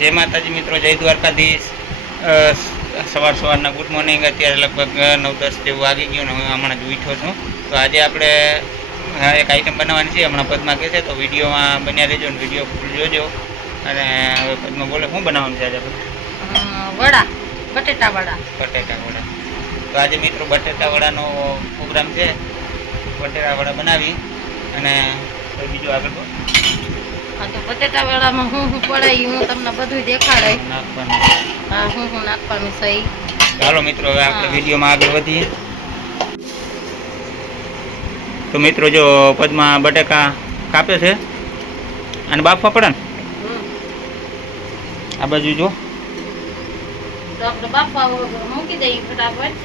જય માતાજી મિત્રો, જય દ્વારકાધીશ। સવારના ગુડ મોર્નિંગ। અત્યારે લગભગ 9-10 જેવું વાગી ગયું ને હું હમણાં જ ઉઠ્યો છું। તો આજે આપણે એક આઈટમ બનાવવાની છે, હમણાં પદ્મા કહે છે તો વિડીયોમાં બન્યા રહેજો ને વિડીયો ફૂલ જોજો। અને હવે પદ્મા બોલે શું બનાવવાનું છે આજે આપણે? વડા, બટેટા વડા। તો આજે મિત્રો બટેટા વડાનો પ્રોગ્રામ છે। બટેટા વડા બનાવી અને બીજું આગળ તો તો બટેટા વડામાં હું પડાય હું તમને બધું દેખાડાય નાખવાનું। હા, હું નાખવાનું સહી। ચાલો મિત્રો હવે આપણે વિડીયોમાં આગળ વધીએ। તો મિત્રો જો પદ્મા બટેકા કાપે છે અને બાફવા પડે ને આ બાજુ જો તો આપણે બાફવા મૂકી દઈએ ફટાફટ।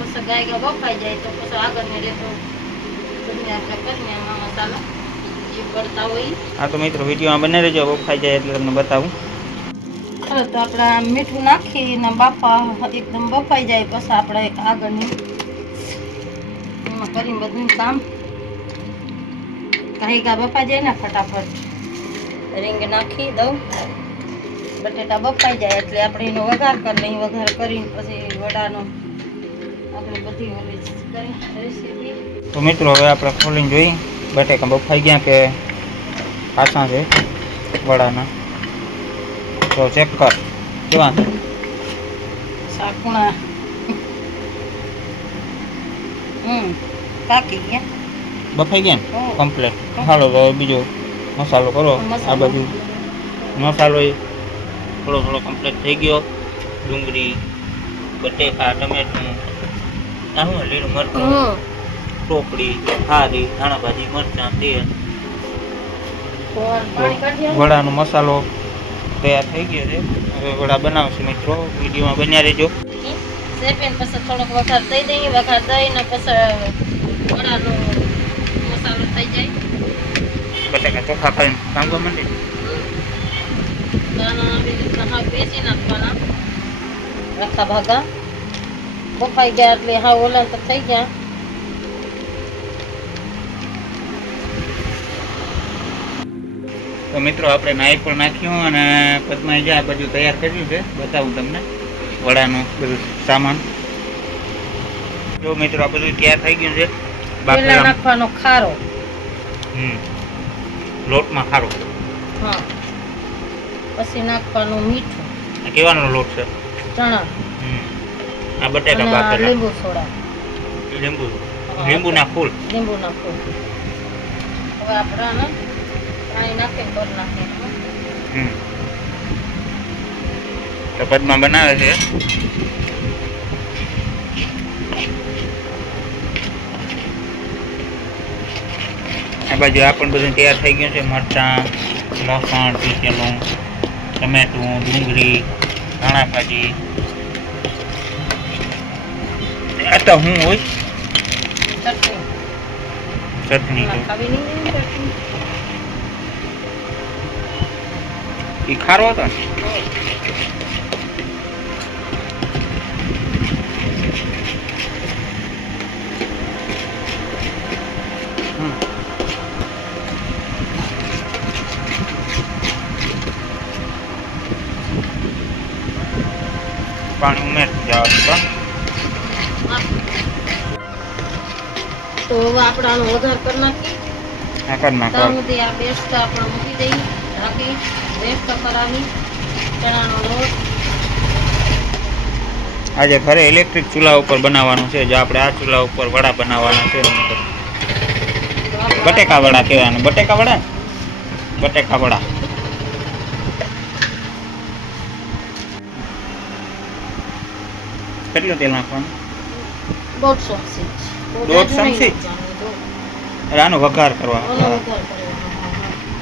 પછી ગાય બફાઈ જાય તો પછી આગળની રેતો આપણે કરીને મસાલા જે પડતા હોય। હા તો મિત્રો વિડીયોમાં બને રહેજો, બફાઈ જાય એટલે તમને બતાવું। હવે તો આપણે મીઠું નાખીને બાફા એકદમ બફાઈ જાય પછી આપણે એક આગળની એમાં કરીને બધું કામ કાંઈ બફાઈ જાય ને ફટાફટ રીંગ નાખી દઉં। બટેટા બફાઈ જાય એટલે આપણે એનો વઘાર કરી લઈએ। વઘાર કરીને પછી વડાનો આપણે બધી ઓલી કરી રેસીપી। તો મિત્રો હવે આપણે ખોલીને જોઈએ બટેકા બફાઈ ગયા કે કાચા છે વડાના। તો ચેક કર કેવા શાકુણા પાકી ગયા, બફાઈ ગયા ને કમ્પ્લેટ। હાલો તો બીજો મસાલો કરો। આ બાજુ મસાલો થોડો કમ્પ્લીટ થઈ ગયો। ડુંગળી, બટેકા, ટમેટું, લીલું મરચું, ટોપડી, ખારી, ધાણા ભાજી, મરચાં, તેલ, વડાનો મસાલો તૈયાર થઈ ગયો છે। હવે વડા બનાવશું મિત્રો, વિડીયોમાં બન્યા રહેજો। પછી થોડોક વઘાર દઈ દઈએ। વઘાર દઈને પછી વડાનો મસાલો થઈ જાય। બટેકા ચોખા ખાઈને ભાંગવા માંડે બેસી નાખવાના આખા ભાગા। બફાઈ ગયા એટલે હા ઓલા તો થઈ ગયા। તો મિત્રો આપણે નાઈ પણ નાખ્યું અને પદ્માએ જ્યાં બધું તૈયાર કર્યું છે બતાવું તમને વડાનું બધું સામાન। જો મિત્રો આ બધું તૈયાર થઈ ગયું છે। પેલા નાખવાનો ખારો, લોટમાં ખારો, હા, પછી નાખવાનું મીઠું। કેવાનો લોટ છે? ચણા, આ બટેકા બાફેલા, લીંબુ સોડા, લીંબુના ફૂલ, હવે આપણે પાણી નાખીને કરી નાખીએ। તો પદ્મા બનાવે છે। આ બાજુ આ પણ બધું તૈયાર થઈ ગયું છે। મરચાં, લસણ, પીસેલું, ટમેટું, ડુંગળી, ધાણા ભાજી, આ તો શું હોય? ચટણી એ ખારો હતો ને? પાણી ઉમેરતું જવાનું। તો હવે આપણે આનો વઘાર કરી નાખીએ। ત્યાં સુધી આ પેસ્ટ આપણે મૂકી દઈએ ઢાંકી પેસ્ટ કરાવી ચણાનો લોટ। આજે ઘરે ઇલેક્ટ્રિક ચૂલા ઉપર બનાવવાનું છે। જો આપણે આ ચૂલા ઉપર વડા બનાવવાના છે। બટેકા વડા કહેવાના, બટેકા વડા ને બટેકા વડા। કેટલું તેલ નાખવાનું? 1.5 ચમચી। આનો વઘાર કરવા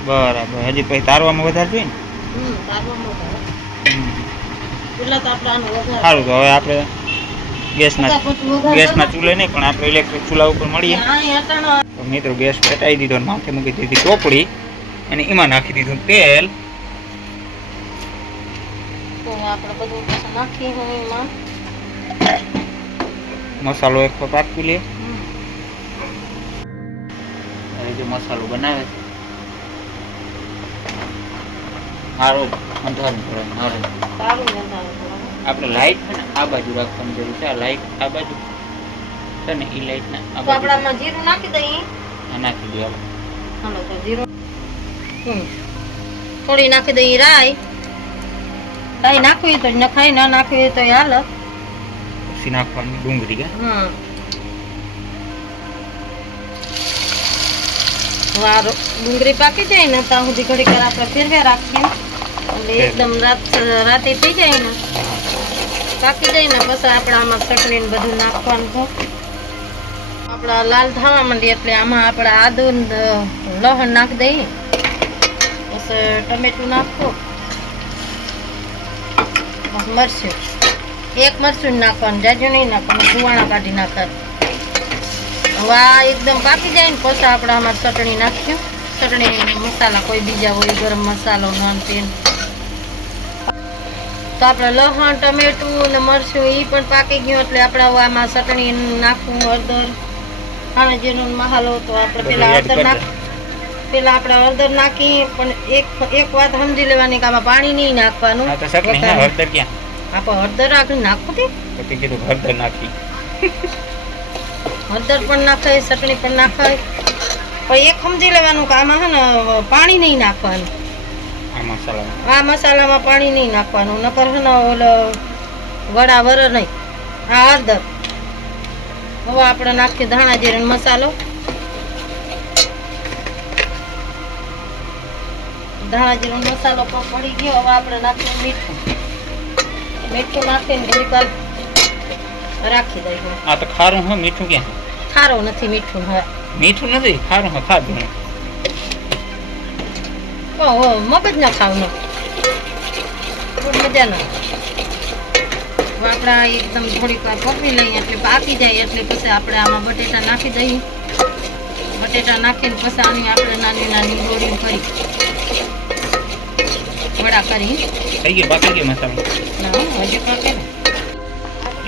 બરાબર। હજી પછી તારવામાં વધારે જોઈએ ને? સારું તો હવે આપણે ગેસના ચૂલે નહીં પણ આપણે ઇલેક્ટ્રિક ચૂલા ઉપર મળીએ। તો મિત્રો ગેસ પેટાવી દીધો, માથે મૂકી દીધી ટોપડી અને એમાં નાખી દીધું તેલ। મસાલો એક વખત પાકી લે। હવે જે મસાલો બનાવે છે સારું અંધારું પડે સારું. સારું વધારે પડે. આપણે લાઈટ છે ને આ બાજુ રાખવાની જરૂર છે. આ લાઈટ આ બાજુ છે ને એ લાઈટ ને આ તો બાજુ આપણે આમાં જીરું નાખી દઈએ. આ નાખી દો. હાલો તો જીરું થોડી નાખી દઈએ રાઈ. રાઈ નાખવી હોય તો નખાય, ના નાખવી હોય તો હાલ. પછી નાખવાની ડુંગળી. ડુંગળી પાકી જાય ને ત્યાં સુધી ઘડીક વાર આપણે ફેરવે રાખીએ એટલે એકદમ રાતે થઈ જાય ને પાકી જાય ને પછી આપણે આમાં ચટણી ને બધું નાખવાનું છે. આપણા લાલ થવા માંડીએ એટલે આમાં આપણે આદુ લસણ નાખી દઈએ. પછી ટમેટું નાખો, મરચું એક મરચું નાખવાનું, જાજુ નહીં નાખવાનું, સુવાણા કાઢી નાખવાનું. હવે આ એકદમ પાકી જાય ને પછી આપણે આમાં ચટણી નાખ્યું. ચટણી મસાલા કોઈ બીજા હોય, ગરમ મસાલો નાન તેલ. તો આપણે લસણ ટમેટું ને મરચું એ પણ પાકી ગયું એટલે આપણે હવે આમાં ચટણી નાખવું. હળદર ધાણા જીરું મસાલો તો આપણે પેલા આપણે હળદર નાખી. પણ એક વાત સમજી લેવાની કે આમાં પાણી નહીં નાખવાનું. આપણે હળદર આગળ નાખવું હળદર પણ નાખાય, ચટણી પણ નાખાય. પણ એક સમજી લેવાનું કે આમાં છે ને પાણી નહીં નાખવાનું. આ મસાલામાં પાણી નહીં નાખવાનું, નકર છે ને ઓલો વડા વર નહીં. આ હળદર. હવે આપણે નાખીએ ધાણા જીરું મસાલો. ધાણા જીરું મસાલો પણ પડી ગયો. હવે આપણે નાખીએ મીઠું. મીઠું નાખીને ઘડીક વાર રાખી દઈએ. આ તો ખારું હે, મીઠું ક્યાં? ખારો નથી, મીઠું. હા મીઠું નથી, ખારું હે, ખાધું. ઓહો મગજ ના ખાવાનું મજા ના. આપણે એકદમ થોડીક વાર પકવી લઈએ એટલે પાકી જાય એટલે પછી આપણે આમાં બટેટા નાખી દઈએ. બટેટા નાખીને પછી આની આપણે નાની નાની ગોળીઓ કરી વડા કરી. થઈ ગયો, પાકી ગયો મસાલો. ના હજી પાકે ને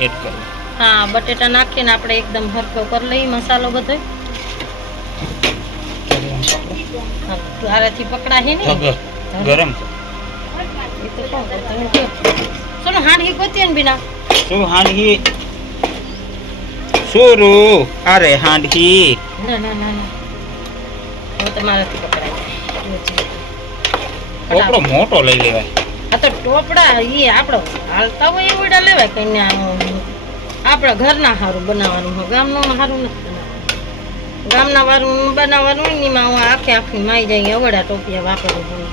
એડ કરો. હા બટેટા નાખીને આપણે એકદમ હરકો કરી લઈએ મસાલો બધો. આરાથી પકડા છે ને ગરમ છે. ચલો હાંડી ગોતી ને બિના શું હાંડી સુરુ અરે હાંડી ના ના ના ના હવે તમારાથી પકડાય. ટોપડો મોટો લઈ લેવાય. આ તો ટોપડા એ આપણો હાલતા હોય એવડા લેવાય. કઈ આપણા ઘરના સારું બનાવવાનું હોય, ગામનું સારું નથી બનાવવાનું. ગામના વાળું બનાવવાનું હોય ને એમાં હું આખી માઈ જાય અવડા ટોપિયા વાપરવું હોય.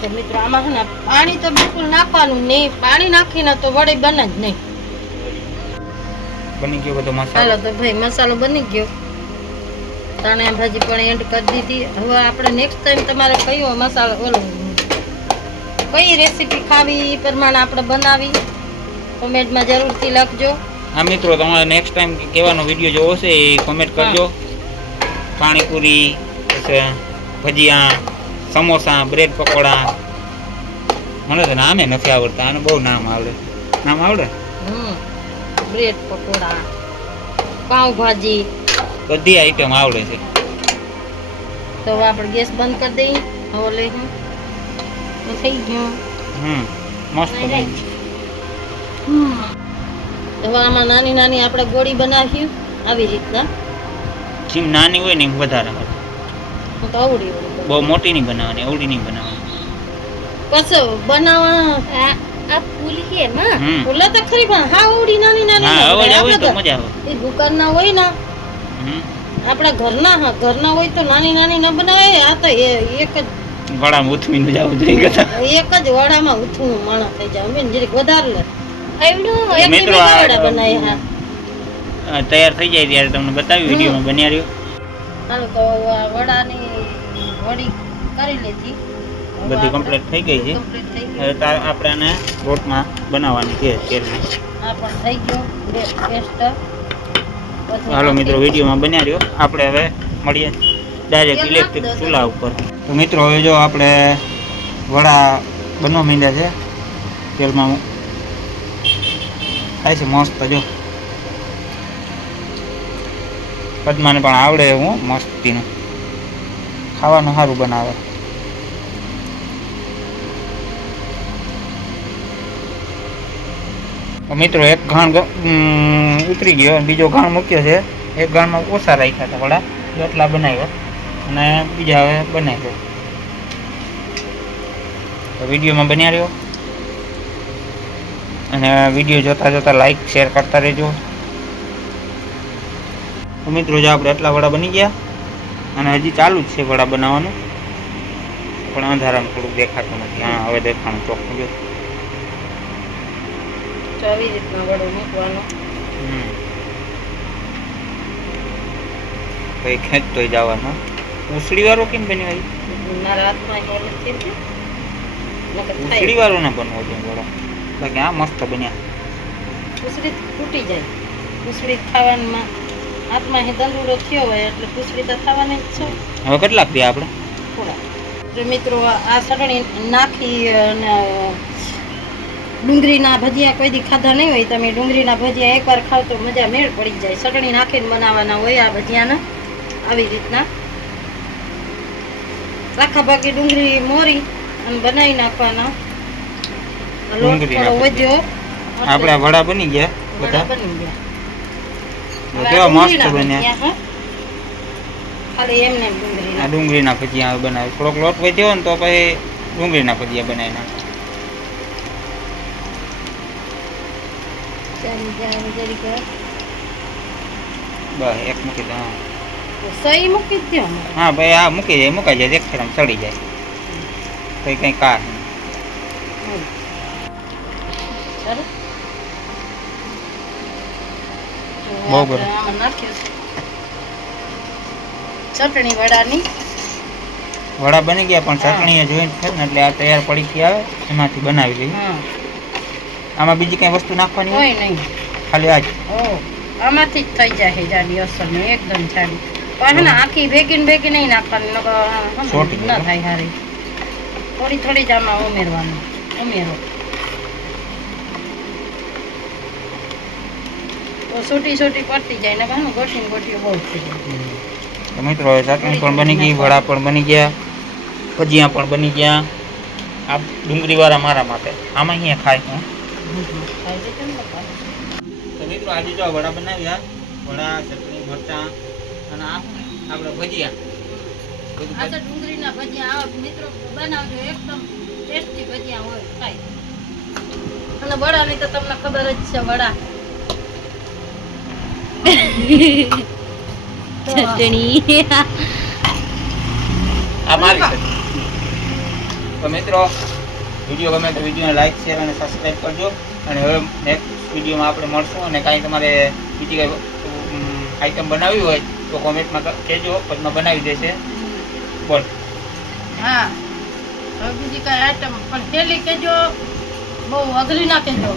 તો મિત્રો આમાં છે ને પાણી તો બિલકુલ નાખવાનું નહીં. પાણી નાખીને તો વળી બને જ નહીં. બની ગયો બધો મસાલો. હાલો તો ભાઈ મસાલો બની ગયો. ધાણા ભાજી પણ એડ કરી દીધી. હવે આપણે નેક્સ્ટ ટાઈમ તમારે કયો મસાલો કઈ રેસીપી ખાવી એ પ્રમાણે આપણે બનાવી કોમેન્ટમાં જરૂરથી લખજો. હા મિત્રો, તમારે નેક્સ્ટ ટાઈમ કેવાનો વિડીયો જોવો છે એ કોમેન્ટ કરજો. પાણીપુરી, ભજીયા, સમોસા, બ્રેડ પકોડા. મને તો નામે નથી આવડતા. આને બહુ નામ આવડે. નામ આવડે? બ્રેડ પકોડા, પાવભાજી, બધી આઈટમ આવડે છે. તો હવે આપણે ગેસ બંધ કરી દઈએ. હવે લઈ થઈ ગયું. મસ્ત. હવે આમાં નાની નાની આપણે ગોળી બનાવી આવી રીતના. જેમ નાની હોય ને એમ વધારે. હું તો આવડી બહુ મોટી નહીં બનાવવાની, અવળી નહીં બનાવવાની. પછી બનાવવા આ ફૂલી કે માં ફૂલા તો ખરી પણ હા આવડી નાની નાની. હા આવડી હોય તો મજા આવે. એ દુકાનના હોય ને આપણા ઘરના હોય તો નાની નાની ન બનાવે. આ તો એક જ વડામાં ઉથમીને જાવ જોઈએ. એક જ વડામાં ઉથવું માણસ થઈ જાય. અમે જરીક વધારે લે મિત્રો તૈયાર થઈ જાય ત્યારે તમને બતાવી વિડીયોમાં બન્યા રહ્યો. હાલો તો વડાની વડી કરી લીધી. બધી કમ્પ્લીટ થઈ ગઈ છે. હવે આપણે આને રોટમાં બનાવવાની છે તેલમાં. આ પણ થઈ ગયો પેસ્ટ. હાલો મિત્રો વિડીયોમાં બન્યા રહ્યો. આપણે હવે મળીએ ડાયરેક્ટ ઇલેક્ટ્રિક ચૂલા ઉપર. તો મિત્રો હવે જો આપણે વડા બનવા માંડ્યા છે તેલમાં. થાય છે મસ્ત. જો પદ્માને પણ આવડે હું મસ્તીનું ખાવાનું સારું બનાવે. મિત્રો એક ઘાણ ઉતરી ગયો અને બીજો ઘાણ મૂક્યો છે. એક ઘાણમાં ઓછા રાખ્યા હતા વડા, એટલા બનાવ્યા અને બીજા હવે બનાવ્યો. તો વિડીયોમાં બન્યા રહ્યો અને વિડીયો જોતા લાઈક શેર કરતા રહેજો. તો મિત્રો જો આપણે એટલા વડા બની ગયા અને હજી ચાલુ જ છે વડા બનાવવાનું, પણ અંધારામાં થોડુંક દેખાતું નથી. હા, હવે દેખાણું ચોખ્ખું જો. તો આવી રીતના વડો મૂકવાનો. પછી ખેંચતોય જવાનો. ઉસળી વાળો કેમ બન્યો? મારા હાથમાં હેલ છે ને, ઉસળી વાળો ના બનવો જોઈએ વડા, બાકી આ મસ્ત બન્યા. ઉસળી તૂટી જાય. ઉસળી ખાવામાં હાથમાં દંડુડો થયો હોય એટલે ઉસળી તો થવાની જ છે. હવે કેટલાક દે આપણે? થોડા. તો મિત્રો આ ચટણી નાખી અને ડુંગળીના ભજીયા કોઈ દી ખાધા નહીં હોય, તમે ડુંગળીના ભજીયા એકવાર ખાવ તો મજા મેળ પડી જાય. ચટણી નાખીને બનાવવાના હોય આ ભજીયાના. આવી રીતના આખા ભાગે ડુંગળી મોરી અને બનાવી નાખવાના. લોટ થોડો વધ્યો, આપણા વડા બની ગયા બધા. બની ગયા. કેવા મસ્ત બન્યા. ખાલી એમને આ ડુંગળીના ભજીયા બનાવે. થોડોક લોટ વધ્યો ને તો પછી ડુંગળીના ભજીયા બનાવી નાખે. બસ એક મૂકી દો. સહી મૂકી દો. હા ભાઈ, આ મૂકી જાય, મુકાઈ જાય, એક ફેરમ ચડી જાય, કઈ કઈ કાર બરોબર. ચટણી વડાની વડા બની ગયા, પણ ચટણી જોઈને છે ને એટલે આ તૈયાર પડીકી આવે એમાંથી બનાવી લઈએ. આમાં બીજી કઈ વસ્તુ નાખવાની કોઈ નહીં, ખાલી આ જ. આમાંથી જ થઈ જાય જાડી અસર ને એકદમ જાડી. પણ આખી ભેગી નહીં નાખવાની, ના થાય હારી. થોડી થોડી જ આમાં ઉમેરવાનું. ઉમેરો તો છૂટી છૂટી પડતી જાય ને ઘણું ગોઠી ગોઠી બહુ થઈ જાય. તો મિત્રો ચટણી પણ બની ગઈ, વડા પણ બની ગયા, ભજીયા પણ બની ગયા. આ ડુંગળી વાળા મારા માટે આમાં અહીંયા ખાય હું. તો મિત્રો આજે જો વડા બનાવ્યા, વડા, ચટણી, મરચાં અને આપણે ભજીયા. આ તો ડુંગળીના ભજીયા આવો મિત્રો બનાવજો, એકદમ ટેસ્ટી ભજીયા હોય ખાય. અને વડાની તો તમને ખબર જ છે, વડા ચટણી આ મારી છે. તો મિત્રો વિડીયો ગમે તો વિડીયોને લાઈક શેર અને સબસ્ક્રાઈબ કરજો. અને હવે નેક્સ્ટ વિડીયોમાં આપણે મળશું. અને કાંઈ તમારે બીજી કાંઈ આઈટમ બનાવવી હોય તો કોમેન્ટમાં કહેજો, પદમાં બનાવી દેશે. બોલ. હા, હવે બીજી કાંઈ આઈટમ પણ પેલી કહેજો, બહુ અઘરી ના કહેજો.